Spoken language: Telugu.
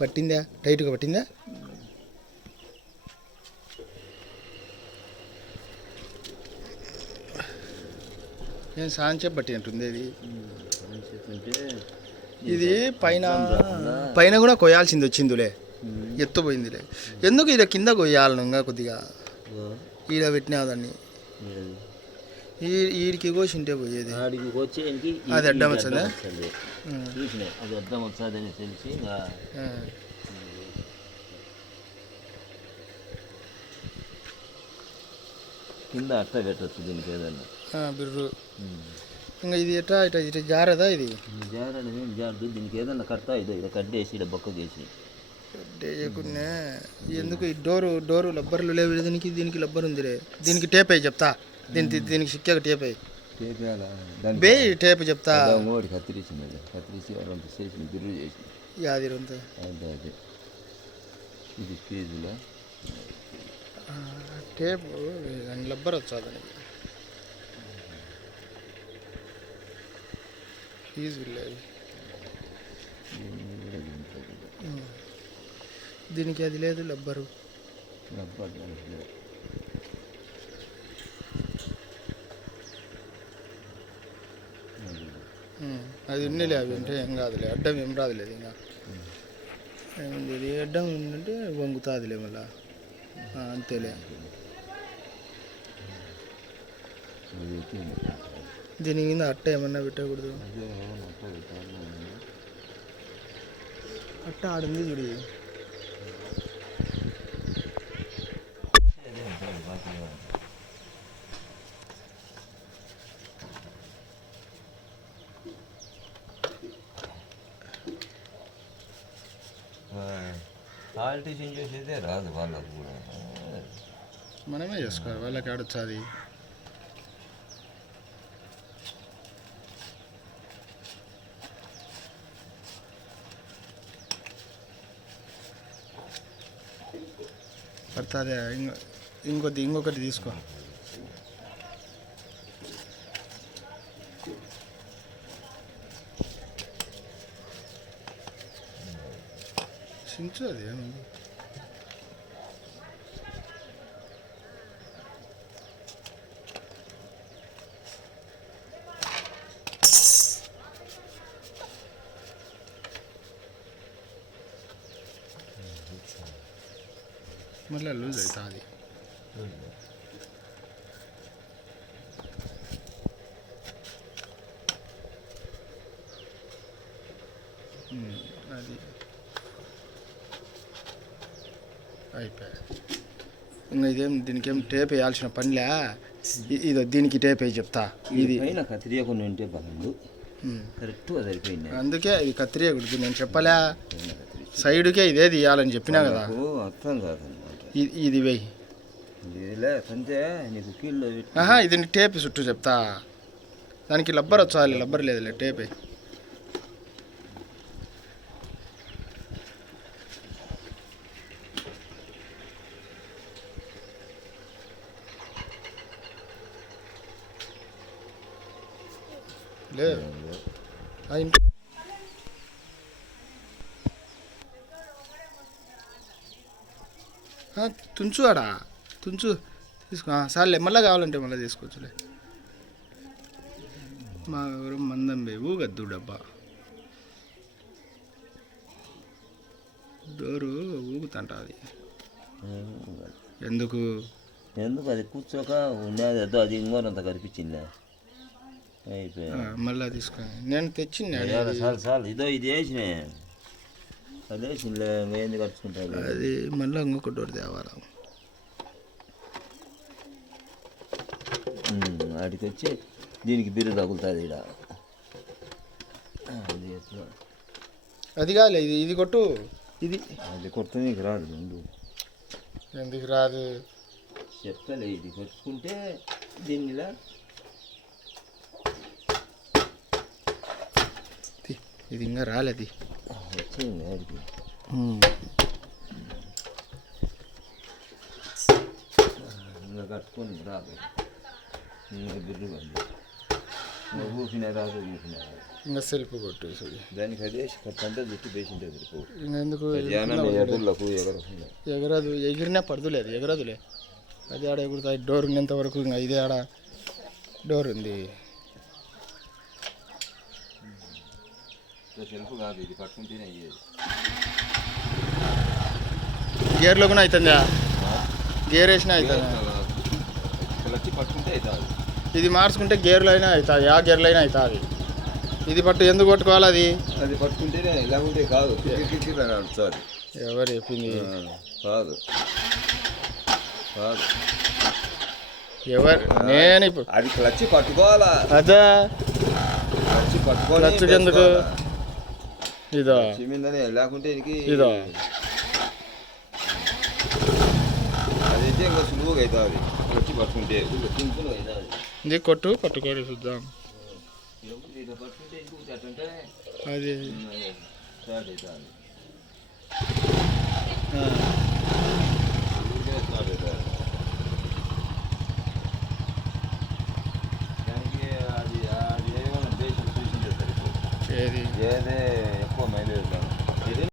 పట్టిందా? టైట్గా పట్టిందా? నేను సాంచేపు పట్టినట్టుంది ఇది. ఇది పైన పైన కూడా కొయ్యాల్సింది వచ్చిందిలే, ఎత్తుపోయిందిలే. ఎందుకు ఇది కింద కొయ్యాలను ఇంకా కొద్దిగా ఈడ పెట్టినా దాన్ని ఈడికి కోసింటే పోయేది. అది అడ్డం వచ్చిందా? అది అడ్డం వస్తుందని తెలిసి కింద అట్ట పెట్టచ్చు దీనికి ఏదన్నా బిర్రు. ఇంకా ఇది ఎట్లా ఇట్లా ఇట్లా జారదా? ఇది జారని జారదు. దీనికి ఏదన్నా కడతా ఇదో ఇలా కట్టేసి ఇలా బొక్క చేసి కట్టేయకున్నా. ఎందుకు ఈ డోరు లబ్బర్లు లేవు దీనికి? దీనికి లబ్బర్ ఉందిలే. దీనికి టేప్ అయ్యి చెప్తా. దీనికి సిక్కాక టేప్ అయ్యి బే టేప్ చెప్తా. కత్తిరించి చేసి బిర్రు చేసి యాది రొంత అదే ఇది ఫీజులో టేప్ లబ్బర్ వచ్చా దానికి ఫీజు లేదు. దీనికి అది లేదు లబ్బరు. అది ఉన్నిలే. అవి ఉంటే ఏం కాదులే. అడ్డం ఏం రాదులేదు. ఇంకా ఏముంది ఇది అడ్డం ఉందంటే వంగుతుందిలే మళ్ళా. అంతేలే. దీని కింద అట్ట ఏమన్నా పెట్టకూడదు. అట్ట ఆడుంది చూడు. పాలిటీషియన్ చేసేదే రాదు వాళ్ళకు కూడా. మనమే చేసుకోవాలి. వాళ్ళకి ఆడొచ్చాది. పడుతుందే. ఇంకొకటి తీసుకో. చించు అది ఏముంది. మళ్ళీ లూజ్ అవుతుంది. అది అయిపోయా. ఇంకా ఇదేం దీనికేం టేప్ వేయాల్సిన పనిలే. ఇదో దీనికి టేప్ వేసి చెప్తా. ఇది కత్తిరియకుండా ఉంటే బాగుండు. కరెక్ట్గా సరిపోయింది. అందుకే ఇది కత్తిరియకూడదు. నేను చెప్పలే సైడ్కే ఇదే తీయాలని చెప్పినా కదా. అర్థం కాదు. ఇది వెయ్యి. ఇది టేప్ చుట్టూ చెప్తా. దానికి లబ్బర్ వచ్చాలి. లబ్బర్ లేదులే. టేపే. లేదు తుంచు ఆడా తుంచు తీసుకో. సార్లే మళ్ళీ కావాలంటే మళ్ళీ తీసుకోవచ్చులే. మా ఎవరు మందం ఊగద్దు డబ్బా. డోరు ఊగుతంట అది. ఎందుకు అది కూర్చోక ఉన్నది. అది ఇంకోనంత కనిపించిందా? మళ్ళీ తీసుకొని నేను తెచ్చింది. చాలు ఇదో ఇది వేసినా అది వేసిందిలే. ఏంది కలుసుకుంటారు. అది మళ్ళీ ఇంకొక డోర్ తేవాలా. వాడికి వచ్చి దీనికి బిర్రు తగులుతుంది. ఇక్కడ అది కాదులే. ఇది కొట్టు. అది కొడుతుంది. నీకు రాదు. ఎందుకు రాదు చెప్తలే. ఇది కొట్టుకుంటే దీనిలా ఇది ఇంకా రాలేదు. వచ్చింది వాడికి. ఇంకా కట్టుకొని రాదు. ఇంకా బిర్రు నువ్వు ఊపిన రాదు ఊపిన రాదు. ఇంకా సెల్ఫ్ కొట్టు చూడు. దానికి అదే ఖర్చు అంతా చుట్టూ వేసింటుంది ఇంకా ఎందుకు ఎగురులకు ఎగరకుండా ఎగరదు, ఎగిరినా పడదులేదు, ఎగరదులే. అది ఆడ ఎగురుతాయి. డోర్ ఉన్నంత వరకు ఇంకా ఇదే ఆడ డోర్ ఉంది. సెల్ఫ్ కాదు ఇది పట్టుకుంటేనే అయ్యేది. గేర్లో కూడా అవుతుందా? గేర్ వేసినా అవుతుంది. వచ్చి పట్టుకుంటే అవుతుంది. ఇది మార్చుకుంటే గేర్లో అయినా అవుతుంది, ఆ గేర్లో అయినా అవుతుంది. ఇది పట్టు ఎందుకు పట్టుకోవాలి? అది పట్టుకుంటేనే లేకుంటే కాదు. సారీ ఎవరు చెప్పింది? కాదు కాదు ఎవరు? నేను ఇప్పుడు అది క్లచ్ పట్టుకోవాలా? అదా క్లచ్ పట్టుకోవాలి. క్లచ్ ఎందుకు? ఇదో చిమ్మిందని లేకుంటే ఇదో అదైతే ఇంకా సులువుగా అవుతుంది. క్లచ్ పట్టుకుంటే సింపుల్గా అవుతుంది. ఇది కొట్టు, పట్టుకోడి చూద్దాం. పట్టుకుంటే ఇంకొకటి అట్టుంటే అది స్టార్ట్ అవుతుంది. స్టార్ట్ అవుతుంది. దానికి అది అది ఏమైనా బేసిక్ చూసింది ఏది ఏదే ఎక్కువ మైలేజ్